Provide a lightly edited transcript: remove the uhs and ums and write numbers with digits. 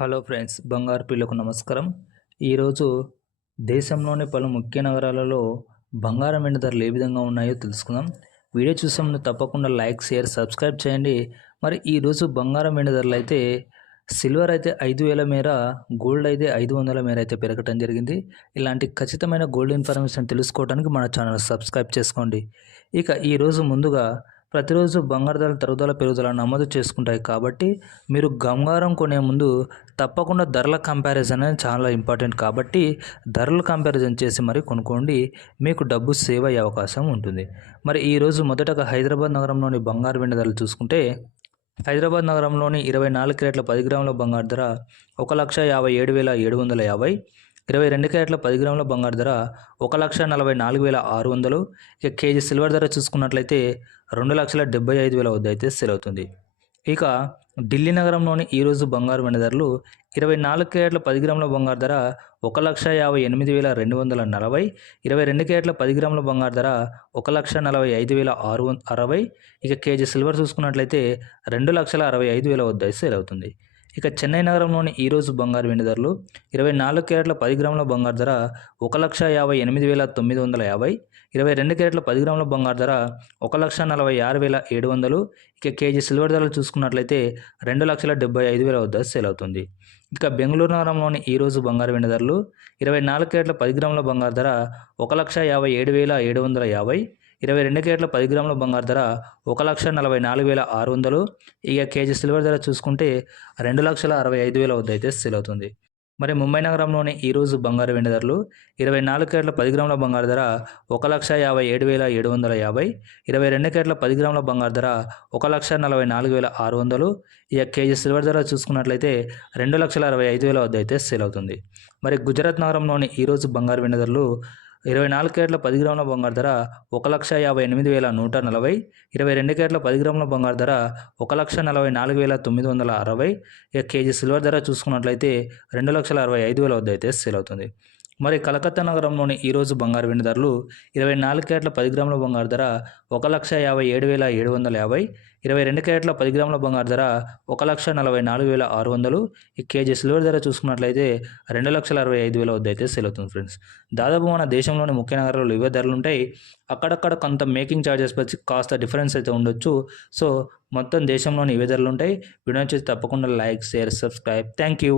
Hello friends, బంగారు పిల్లకు నమస్కారం. ఈరోజు దేశంలోని పలు ముఖ్య నగరాలలో బంగారం వెండి ధరలు ఏ విధంగా ఉన్నాయో తెలుసుకుందాం. వీడియో చూసే ముందు తప్పకుండా లైక్, షేర్, సబ్స్క్రైబ్ చేయండి. మరి ఈరోజు బంగారం వెండి ధరలు అయితే సిల్వర్ అయితే 5,000 మేర, గోల్డ్ అయితే 500 మేర అయితే పెరగటం జరిగింది. ఇలాంటి ఖచ్చితమైన గోల్డ్ ఇన్ఫర్మేషన్ తెలుసుకోవడానికి మన ఛానల్ సబ్స్క్రైబ్ చేసుకోండి. ఇక ఈరోజు ముందుగా ప్రతిరోజు బంగారు ధరల తరుగుదల పెరుగుదల నమోదు చేసుకుంటాయి కాబట్టి మీరు బంగారం కొనే ముందు తప్పకుండా ధరల కంపారిజన్ అనేది చాలా ఇంపార్టెంట్ కాబట్టి ధరల కంపారిజన్ చేసి మరి కొనుక్కోండి. మీకు డబ్బు సేవ్ అయ్యే అవకాశం ఉంటుంది. మరి ఈరోజు మొదటగా హైదరాబాద్ నగరంలోని బంగారు వెండి ధరలు చూసుకుంటే హైదరాబాద్ నగరంలోని 24 క్యారెట్ల 10 గ్రాముల బంగారు ధర 1,57,750. 22 క్యారెట్ల 10 గ్రాముల బంగారు ధర 1,44,600. ఇక కేజీ సిల్వర్ ధర చూసుకున్నట్లయితే 2,75,000 వద్ద అయితే సేల్ అవుతుంది. ఇక ఢిల్లీ నగరంలోని ఈరోజు బంగారు వెండి ధరలు 24 క్యారెట్ల 10 గ్రాముల బంగారు ధర 1,58,240. 22 క్యారెట్ల 10 గ్రాముల బంగారు ధర 1,45,660. ఇక కేజీ సిల్వర్ చూసుకున్నట్లయితే 2,65,000 వద్ద సేల్ అవుతుంది. ఇక చెన్నై నగరంలోని ఈరోజు బంగారు వెండి ధరలు 24 క్యారెట్ల 10 గ్రాముల బంగారు ధర 1,58,950. 22 క్యారెట్ల 10 గ్రాముల బంగారు ధర 1,46,700. ఇక కేజీ సిల్వర్ ధరలు చూసుకున్నట్లయితే 2,75,000 వద్ద సేల్ అవుతుంది. ఇక బెంగళూరు నగరంలోని ఈరోజు బంగారు వెండి ధరలు 24 క్యారెట్ల 10 గ్రాముల బంగారు ధర 1,57,750. 22 క్యారెట్ల 10 గ్రాముల బంగారు ధర 1,44,600. ఇక కేజీ సిల్వర్ ధర చూసుకుంటే 2,65,000 వద్ద అయితే సేల్ అవుతుంది. మరి ముంబై నగరంలోని ఈరోజు బంగారు వెండి ధరలు 24 క్యారెట్ల 10 గ్రాముల బంగారు ధర 1,57,750. 22 క్యారెట్ల 10 గ్రాముల బంగారు ధర 1,44,600. ఇక కేజీ సిల్వర్ ధర చూసుకున్నట్లయితే 2,65,000 వద్ద అయితే సేల్ అవుతుంది. మరి గుజరాత్ నగరంలోని ఈరోజు బంగారు వెండి ధరలు 24 క్యారెట్ల 10 గ్రాముల బంగారు ధర 1,58,140. 22 క్యారెట్ల 10 గ్రాముల బంగారు ధర 1,44,960. ఇక కేజీ సిల్వర్ ధర చూసుకున్నట్లయితే 2,65,000 వద్ద అయితే సేల్ అవుతుంది. మరి కలకత్తా నగరంలోని ఈరోజు బంగారు వెండి ధరలు 24 క్యారెట్ల 10 గ్రాముల బంగారు ధర 1,57,750. 22 క్యారెట్ల 10 గ్రాముల బంగారు ధర 1,44,600. ఈ కేజీ సిల్వర్ ధర చూసుకున్నట్లయితే 2,65,000 వద్ద అయితే సేల్ అవుతుంది. ఫ్రెండ్స్, దాదాపు మన దేశంలోని ముఖ్య నగరాల్లో ఇవే ధరలు ఉంటాయి. అక్కడక్కడ కొంత మేకింగ్ ఛార్జెస్ వచ్చి కాస్త డిఫరెన్స్ అయితే ఉండొచ్చు. సో మొత్తం దేశంలోని ఇవే ధరలు ఉంటాయి. వీడియో వచ్చి తప్పకుండా like, share, subscribe. Thank you.